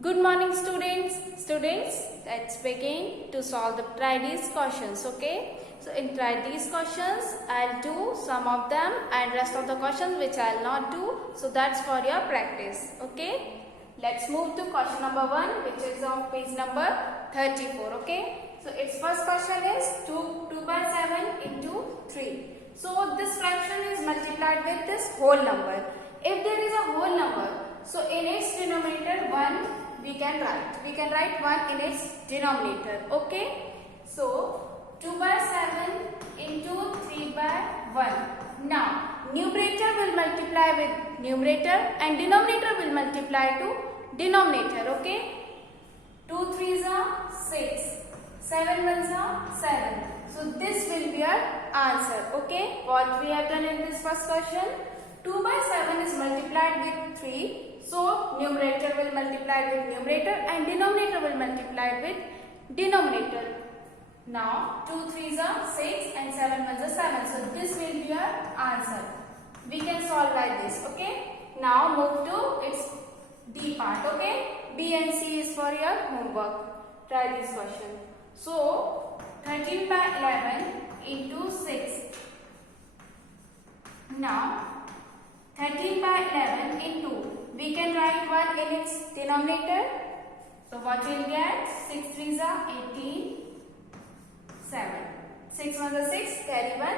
Good morning students, let's begin to solve the try these questions. Okay, so in try these questions I'll do some of them and rest of the questions which I'll not do, so that's for your practice. Okay, let's move to question number 1, which is on page number 34. Okay, so its first question is 2 by 7 into 3. So this fraction is multiplied with this whole number. If there is a whole number, so in its denominator 1 we can write 1 in its denominator. Okay, so 2 by 7 into 3 by 1. Now numerator will multiply with numerator and denominator will multiply to denominator. Okay, 2 3s are 6, 7 1s are 7. So this will be our answer. Okay, what we have done in this first question, 2 by 7 is multiplied with 3. So numerator will multiply with numerator and denominator will multiply with denominator. Now 2 3s are 6 and 7 1s are 7. So this will be our answer. We can solve like this. Okay. Now move to its D part. Okay. B and C is for your homework. Try this question. So 13 by 11 into 6. Now 13 by 11 into, we can write 1 in its denominator. So what we will get? 6 3s are 18, 7. 6 1s are 6, carry 1,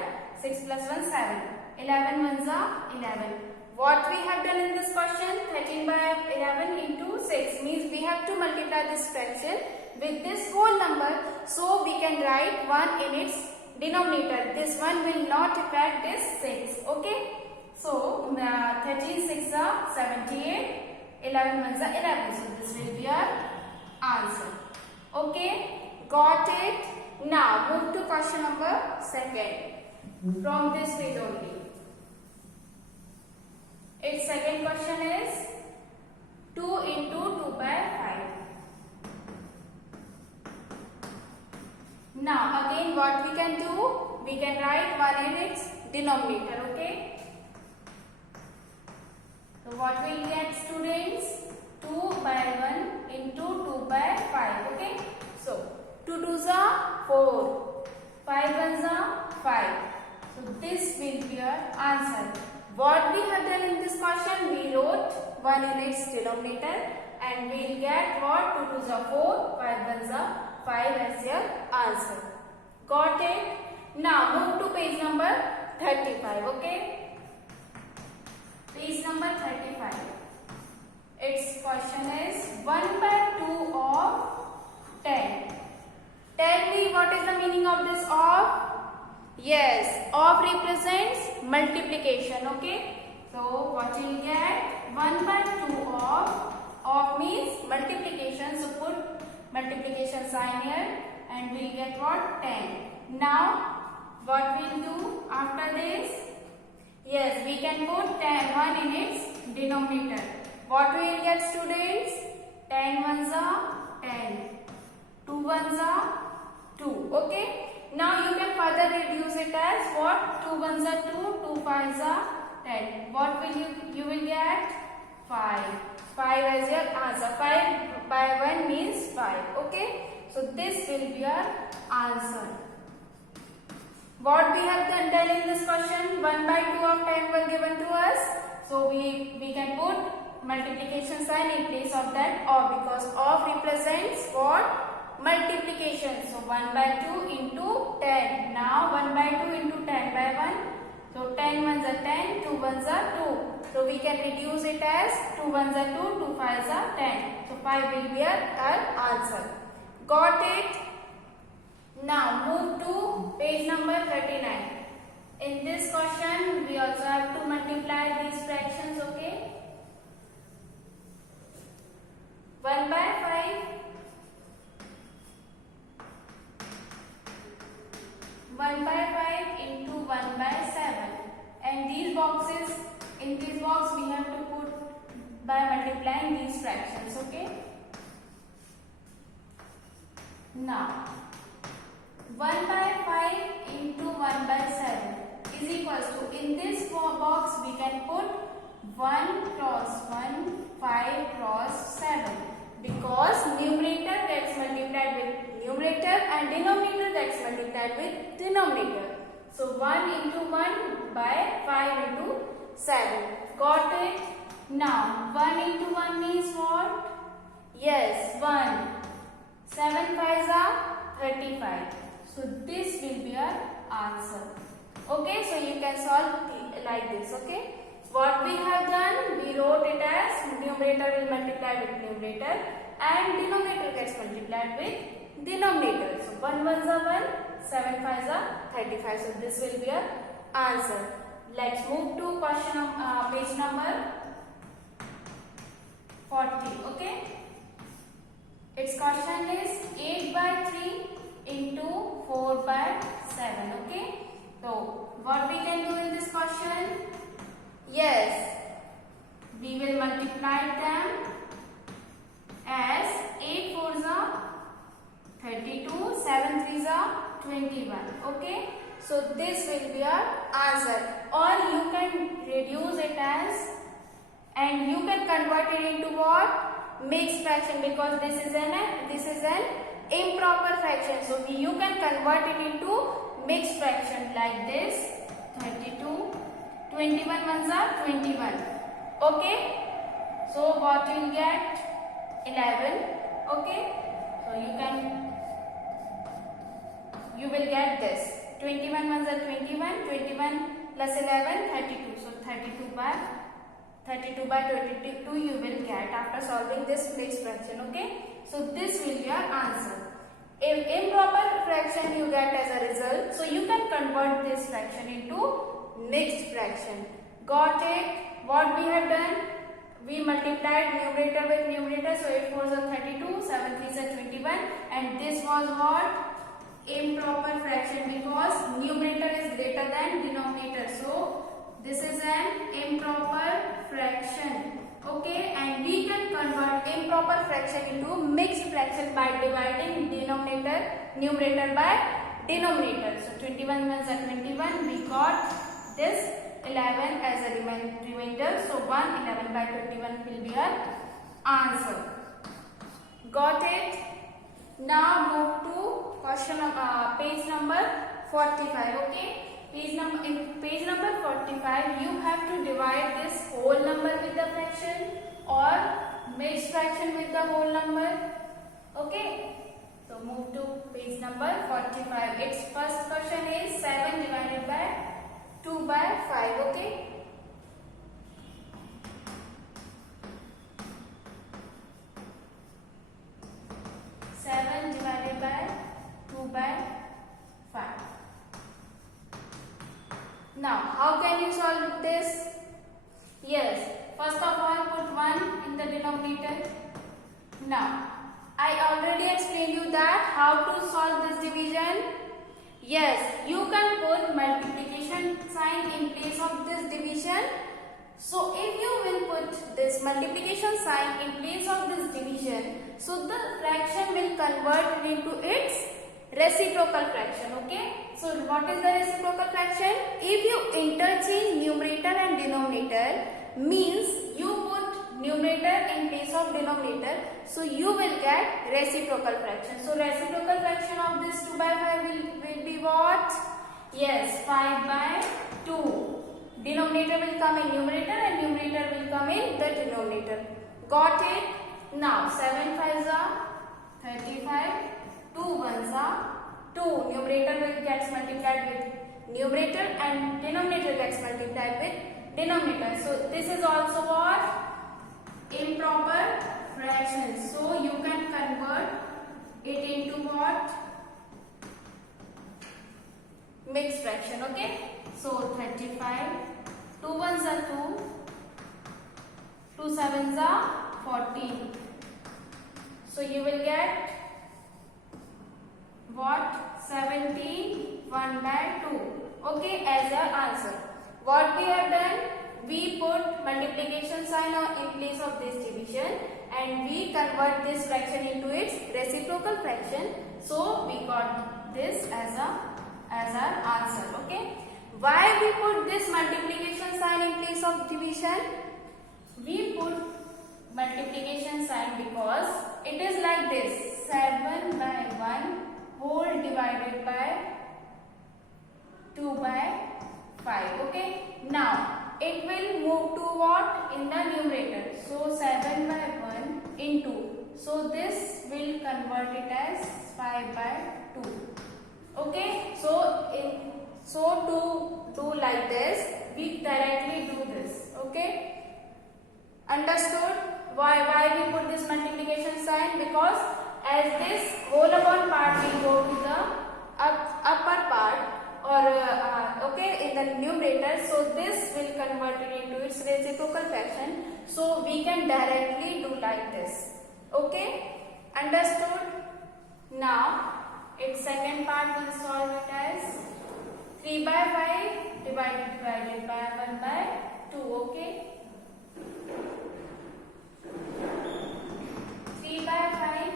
6 plus 1 7. 11 1s are 11. What we have done in this question, 13 by 11 into 6 means we have to multiply this fraction with this whole number. So we can write 1 in its denominator. This one will not affect this 6. Okay. So 13 6 are 78, 11 1s are 11. So this will be our answer. Okay, got it. Now move to question number 2 from this page only. Its second question is 2 into 2 by 5. Now again what we can do? We can write 1 in its denominator. Okay. So what will get, students? 2 by 1 into 2 by 5. Okay. So 2 2s are 4, 5 1s are 5. So this will be our answer. What we have done in this question, we wrote 1 in its denominator and we will get what? 2 2s are 4, 5 1s are 5 as your answer. Got it? Now move to page number 35. Okay. Page number 35. Its question is 1 by 2 of 10. Tell me what is the meaning of this of? Yes, of represents multiplication. Okay. So what you will get? 1 by 2 of means multiplication. So put multiplication sign here and we will get what? 10. Now what we will do after this? Yes, we can put 1 in its denominator. What we will get, students? 10 1s are 10, 2 1s are 2. Okay. Now you can further reduce it as what? 2 1s are 2, 2 5s are 10. What will you will get? 5. 5 as your answer. 5 by 1 means 5. Okay. So this will be our answer. What we have done in this question, 1 by 2 of 10 were given to us. So we can put multiplication sign in place of that of, because of represents what? Multiplication. So 1 by 2 into 10. Now 1 by 2 into 10 by 1. So 10 1s are 10, 2 1s are 2. So we can reduce it as 2 1s are 2, 2 5s are 10. So 5 will be our answer. Got it? Now move to page number 39. In this question, we also have to multiply these fractions. Okay. 1 by 5. 1 by 5 into 1 by 7. And these boxes, in this box we have to put by multiplying these fractions. Okay. Now 1 by 5 into 1 by 7 is equals to, in this box we can put 1 cross 1, 5 cross 7. because numerator gets multiplied with numerator and denominator gets multiplied with denominator. So 1 into 1 by 5 into 7. Got it? Now 1 into 1 means what? Yes, 1. 7 5s are 35. So this will be our answer. Okay, so you can solve like this. Okay. What we have done, we wrote it as numerator will multiply with numerator and denominator gets multiplied with denominator. So 1 1s are 1, 7 5s are 35. So this will be our answer. Let's move to question page number 40. Okay. Its question is 8 by 3 into 4 by 7. Okay. So what we can do in this question? Yes, we will multiply them as 8 4s are 32, 7 3s are 21. Okay. So this will be our answer. Or you can reduce it as, and you can convert it into what? Mixed fraction, because this is an improper fraction. So you can convert it into mixed fraction like this. 32, 21 ones are 21. Okay. So what you will get? 11. Okay. So you will get this. 21 ones are 21. 21 plus 11, 32. So 32 by 22 you will get after solving this mixed fraction. Okay. So this will be your answer. If improper fraction you get as a result, so you can convert this fraction into mixed fraction. Got it? What we have done? We multiplied numerator with numerator. So 8 4s are 32, 7 3s are 21, and this was what? Improper fraction, because numerator is greater than denominator. So this is an improper fraction. Okay, and we can convert improper fraction into mixed fraction by dividing numerator by denominator. So 21 ones are 21. We got this 11 as a remainder. So 11 by 21 will be our answer. Got it? Now move to question page number 45. Okay. In page number 45, you have to divide this whole number with the fraction or mixed fraction with the whole number. Okay. So move to page number 45. Its first question is 7 divided by 2 by 5. Okay. Divided by 2 by 5. Now, how can you solve this? Yes, first of all, put 1 in the denominator. Now, I already explained you that how to solve this division. Yes, you can put multiplication sign in place of this division. So, if you will put this multiplication sign in place of this division, so the fraction will convert into its reciprocal fraction. Okay. So what is the reciprocal fraction? If you interchange numerator and denominator, means you put numerator in place of denominator, so you will get reciprocal fraction. So reciprocal fraction of this 2 by 5 will be what? Yes, 5 by 2. Denominator will come in numerator and numerator will come in the denominator. Got it? Now 7 5s are 35, 2 1s are 2. Numerator will gets multiplied with numerator and denominator gets multiplied with denominator. So this is also what? Improper fraction. So you can convert it into what? Mixed fraction. Okay. So 35, 2 1s are 2, 2 7s are 14. So you will get what? 71 by 2. Okay, as your answer. What we have done? We put multiplication sign in place of this division and we convert this fraction into its reciprocal fraction. So we got this as our answer. Okay. Why we put this multiplication sign in place of division? We put multiplication sign because it is like this, 7 by 1 whole divided by 2 by 5. Okay. Now it will move to what? In the numerator. So 7 by 1 into. So this will convert it as 5 by 2. Okay. So to do like this, we directly do this. Okay. Understood? Why we put this multiplication sign? Because as this whole upon part will go to the upper part, or okay, in the numerator, so this will convert it into its reciprocal fraction. So we can directly do like this. Okay, understood? Now its second part will solve it as 3 by 5 divided by 1 by 2. Okay, 3 by 5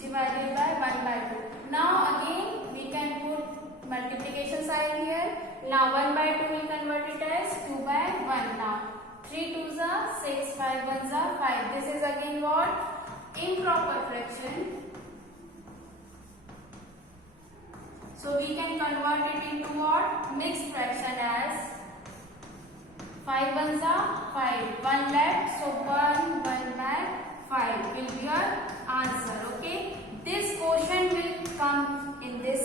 divided by 1 by 2. Now again we can put multiplication sign here. Now 1 by 2 will convert it as 2 by 1. Now 3 2s are 6, 5 1s are 5. This is again what? Improper fraction. So we can convert it into what? Mixed fraction as 5 1s are 5. 1 left. So 1 by 5 will be your answer. Okay. This quotient will come in this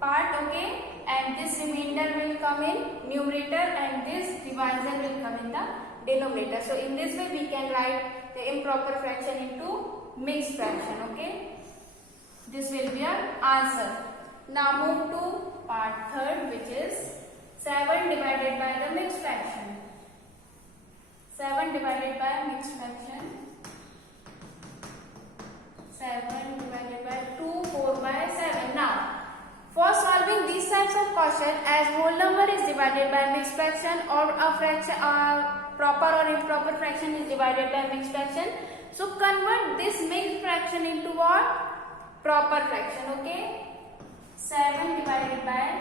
part. Okay. And this remainder will come in numerator, and this divisor will come in the denominator. So in this way we can write the improper fraction into mixed fraction. Okay. This will be your answer. Now move to part third, which is 7 divided by the mixed fraction. 7 divided by mixed fraction. 7 divided by 2, 4 by 7. Now, for solving these types of question, as whole number is divided by mixed fraction, or a fraction, proper or improper fraction is divided by mixed fraction. So convert this mixed fraction into what? Proper fraction. Okay. 7 divided by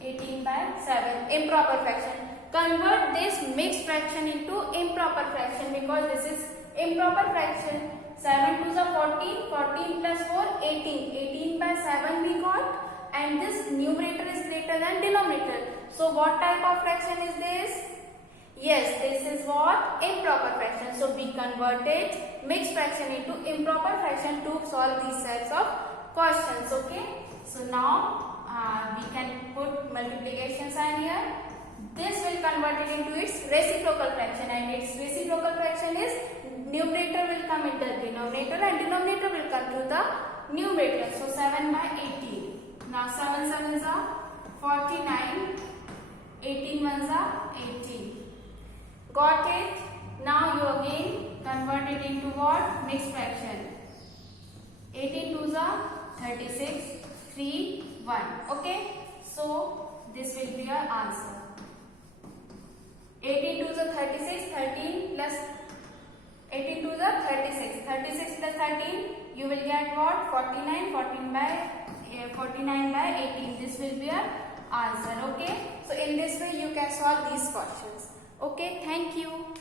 18 by 7, improper fraction. Convert this mixed fraction into improper fraction, because this is improper fraction. 7 2s are 14, 14 plus 4, 18. 18 by 7 we got, and this numerator is greater than denominator. So what type of fraction is this? Yes, this is what? Improper fraction. So we converted mixed fraction into improper fraction to solve these types of questions. Okay. So now we can put multiplication sign here. This will convert it into its reciprocal fraction, and its reciprocal fraction is numerator will come in the denominator, and denominator will come to the numerator. So 7 by 18. Now 7 7s are 49. 18 1s are 18. Got it? Now you again convert it into what? Mixed fraction. 18 2s are 36. 3 1. Okay. So this will be your answer. 18 2s are 36. 13 plus 18 2s are 36. 36 plus 13, you will get what? 49. 49 by 18. This will be your answer. Okay. So in this way you can solve these questions. Okay. Thank you.